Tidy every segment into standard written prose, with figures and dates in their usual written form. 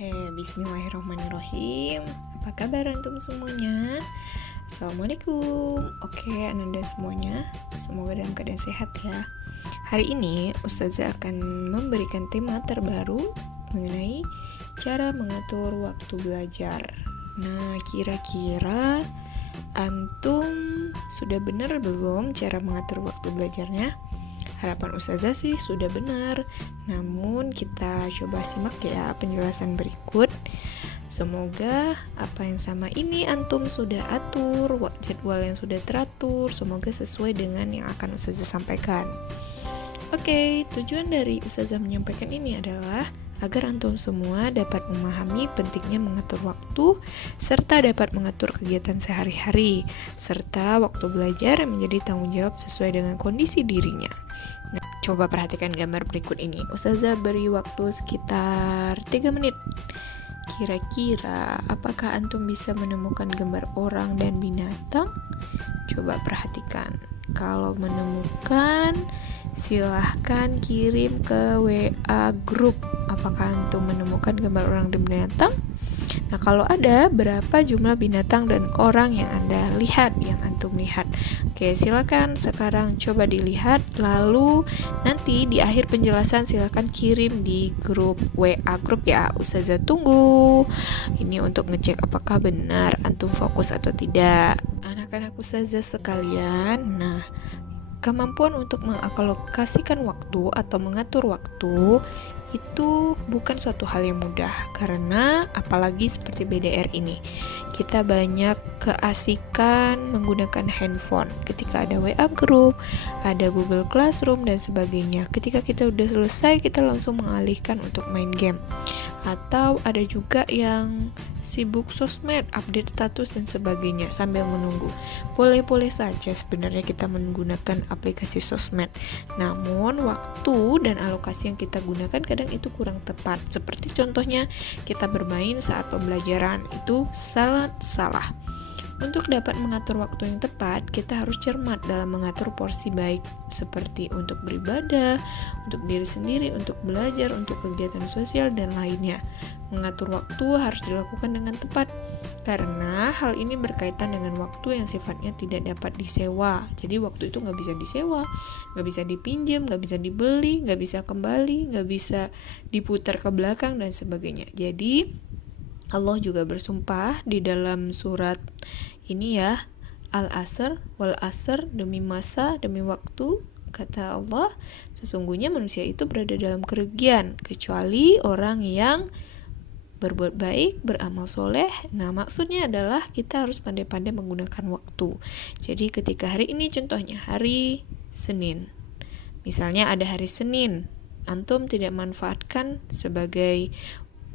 Oke, bismillahirrahmanirrahim. Apa kabar antum semuanya? Assalamualaikum. Oke, ananda semuanya, semoga dalam keadaan sehat ya. Hari ini Ustazah akan memberikan tema terbaru mengenai cara mengatur waktu belajar. Nah, kira-kira antum sudah benar belum cara mengatur waktu belajarnya? Harapan Ustazah sih sudah benar. Namun kita coba simak ya penjelasan berikut. Semoga apa yang sama ini antum sudah atur, jadwal yang sudah teratur, semoga sesuai dengan yang akan Ustazah sampaikan. Oke, tujuan dari Ustazah menyampaikan ini adalah agar antum semua dapat memahami pentingnya mengatur waktu, serta dapat mengatur kegiatan sehari-hari, serta waktu belajar yang menjadi tanggung jawab sesuai dengan kondisi dirinya. Nah, coba perhatikan gambar berikut ini. Ustazah beri waktu sekitar 3 menit. Kira-kira apakah antum bisa menemukan gambar orang dan binatang? Coba perhatikan. Kalau menemukan, silahkan kirim ke WA grup. Apakah antum menemukan gambar orang dan binatang? Nah, kalau ada, berapa jumlah binatang dan orang yang Anda lihat, yang antum lihat? Oke, silakan sekarang coba dilihat. Lalu nanti di akhir penjelasan silakan kirim di grup WA grup ya. Ustazah tunggu. Ini untuk ngecek apakah benar antum fokus atau tidak. Anak-anak Ustazah sekalian, nah, kemampuan untuk mengalokasikan waktu atau mengatur waktu itu bukan suatu hal yang mudah, karena apalagi seperti BDR ini, kita banyak keasikan menggunakan handphone. Ketika ada WA group, ada Google Classroom dan sebagainya. Ketika kita udah selesai, kita langsung mengalihkan untuk main game. Atau ada juga yang sibuk sosmed, update status dan sebagainya sambil menunggu. Boleh-boleh saja sebenarnya kita menggunakan aplikasi sosmed. Namun waktu dan alokasi yang kita gunakan kadang itu kurang tepat. Seperti contohnya kita bermain saat pembelajaran, itu sangat salah. Untuk dapat mengatur waktu yang tepat, kita harus cermat dalam mengatur porsi baik seperti untuk beribadah, untuk diri sendiri, untuk belajar, untuk kegiatan sosial, dan lainnya. Mengatur waktu harus dilakukan dengan tepat, karena hal ini berkaitan dengan waktu yang sifatnya tidak dapat disewa. Jadi waktu itu nggak bisa disewa, nggak bisa dipinjam, nggak bisa dibeli, nggak bisa kembali, nggak bisa diputar ke belakang, dan sebagainya. Jadi Allah juga bersumpah di dalam surat ini ya, Al-Asr, wal asr, demi masa, demi waktu, kata Allah, sesungguhnya manusia itu berada dalam kerugian, kecuali orang yang berbuat baik, beramal soleh. Nah, maksudnya adalah kita harus pandai-pandai menggunakan waktu. Jadi ketika hari ini contohnya hari Senin, misalnya ada hari Senin, antum tidak manfaatkan sebagai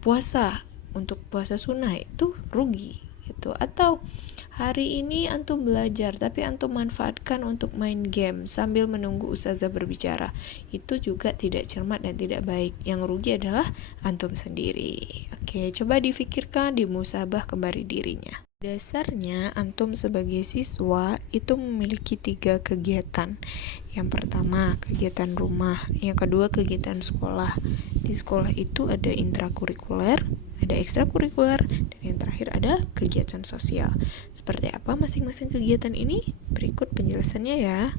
puasa, untuk puasa sunnah, itu rugi gitu. Atau hari ini antum belajar tapi antum manfaatkan untuk main game sambil menunggu ustazah berbicara, itu juga tidak cermat dan tidak baik. Yang rugi adalah antum sendiri. Oke, coba difikirkan, dimusabah kembali dirinya. Dasarnya antum sebagai siswa itu memiliki 3 kegiatan. Yang pertama kegiatan rumah, yang kedua kegiatan sekolah. Di sekolah itu ada intrakurikuler, ada ekstrakurikuler, dan yang terakhir ada kegiatan sosial. Seperti apa masing-masing kegiatan ini? Berikut penjelasannya ya.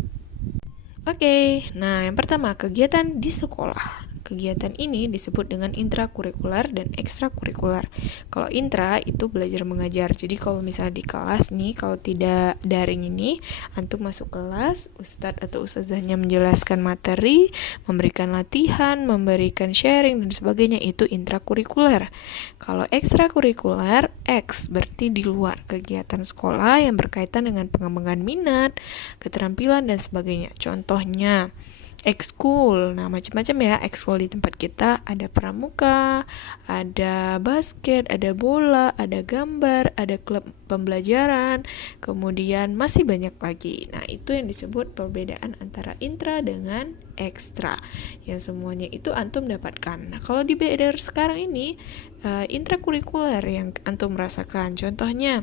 Oke, nah yang pertama kegiatan di sekolah. Kegiatan ini disebut dengan intrakurikuler dan ekstrakurikuler. Kalau intra itu belajar mengajar. Jadi kalau misalnya di kelas nih, kalau tidak daring ini, antum masuk kelas, ustadz atau ustazahnya menjelaskan materi, memberikan latihan, memberikan sharing dan sebagainya, itu intrakurikuler. Kalau ekstrakurikuler, X berarti di luar kegiatan sekolah yang berkaitan dengan pengembangan minat, keterampilan dan sebagainya. Contohnya ekskul, nah macam-macam ya ekskul di tempat kita. Ada pramuka, ada basket, ada bola, ada gambar, ada klub pembelajaran, kemudian masih banyak lagi. Nah itu yang disebut perbedaan antara intra dengan ekstra, yang semuanya itu antum dapatkan. Nah kalau di BDR sekarang ini intrakurikuler yang antum merasakan, contohnya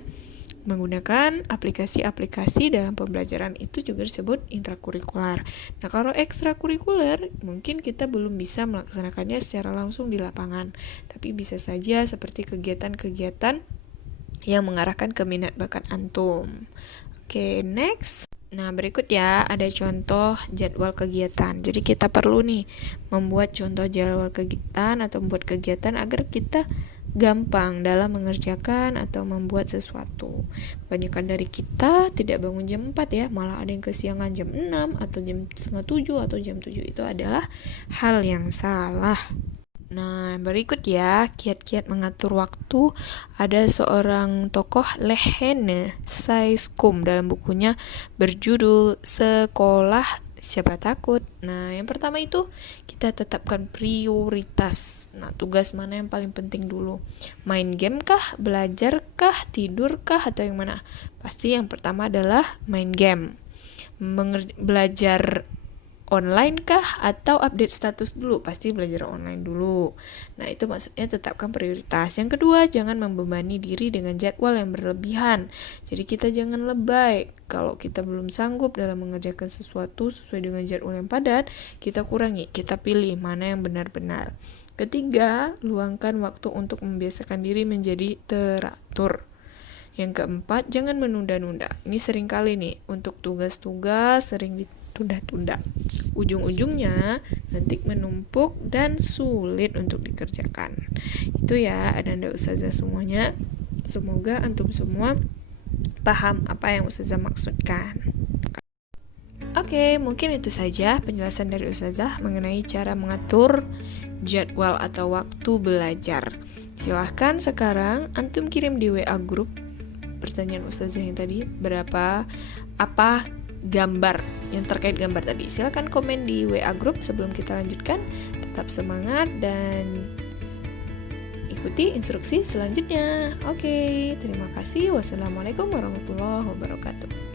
menggunakan aplikasi-aplikasi dalam pembelajaran itu juga disebut intrakurikuler. Nah, kalau ekstrakurikuler mungkin kita belum bisa melaksanakannya secara langsung di lapangan, tapi bisa saja seperti kegiatan-kegiatan yang mengarahkan ke minat bakat antum. Oke, next. Nah, berikut ya ada contoh jadwal kegiatan. Jadi kita perlu nih membuat contoh jadwal kegiatan atau membuat kegiatan agar kita gampang dalam mengerjakan atau membuat sesuatu. Kebanyakan dari kita tidak bangun jam 4 ya, malah ada yang kesiangan jam 6 atau jam setengah 7 atau jam 7. Itu adalah hal yang salah. Nah, berikut ya, kiat-kiat mengatur waktu. Ada seorang tokoh Lehene Saiskum dalam bukunya berjudul Sekolah Siapa Takut. Nah, yang pertama itu kita tetapkan prioritas. Nah, tugas mana yang paling penting dulu? Main game kah, belajar kah, tidur kah, atau yang mana? Pasti yang pertama adalah main game. Belajar online kah atau update status dulu? Pasti belajar online dulu. Nah, itu maksudnya tetapkan prioritas. Yang kedua, jangan membebani diri dengan jadwal yang berlebihan. Jadi kita jangan lebay. Kalau kita belum sanggup dalam mengerjakan sesuatu sesuai dengan jadwal yang padat, kita kurangi, kita pilih mana yang benar-benar. Ketiga, luangkan waktu untuk membiasakan diri menjadi teratur. Yang keempat, jangan menunda-nunda. Ini sering kali nih, untuk tugas-tugas sering ditunda-tunda. Ujung-ujungnya nanti menumpuk dan sulit untuk dikerjakan. Itu ya, Anda Ustazah semuanya. Semoga antum semua paham apa yang Ustazah maksudkan. Oke, mungkin itu saja penjelasan dari Ustazah mengenai cara mengatur jadwal atau waktu belajar. Silahkan sekarang antum kirim di WA group pertanyaan Ustazah yang tadi, apa gambar yang terkait gambar tadi. Silahkan komen di WA group sebelum kita lanjutkan. Tetap semangat dan ikuti instruksi selanjutnya. Oke, terima kasih. Wassalamualaikum warahmatullahi wabarakatuh.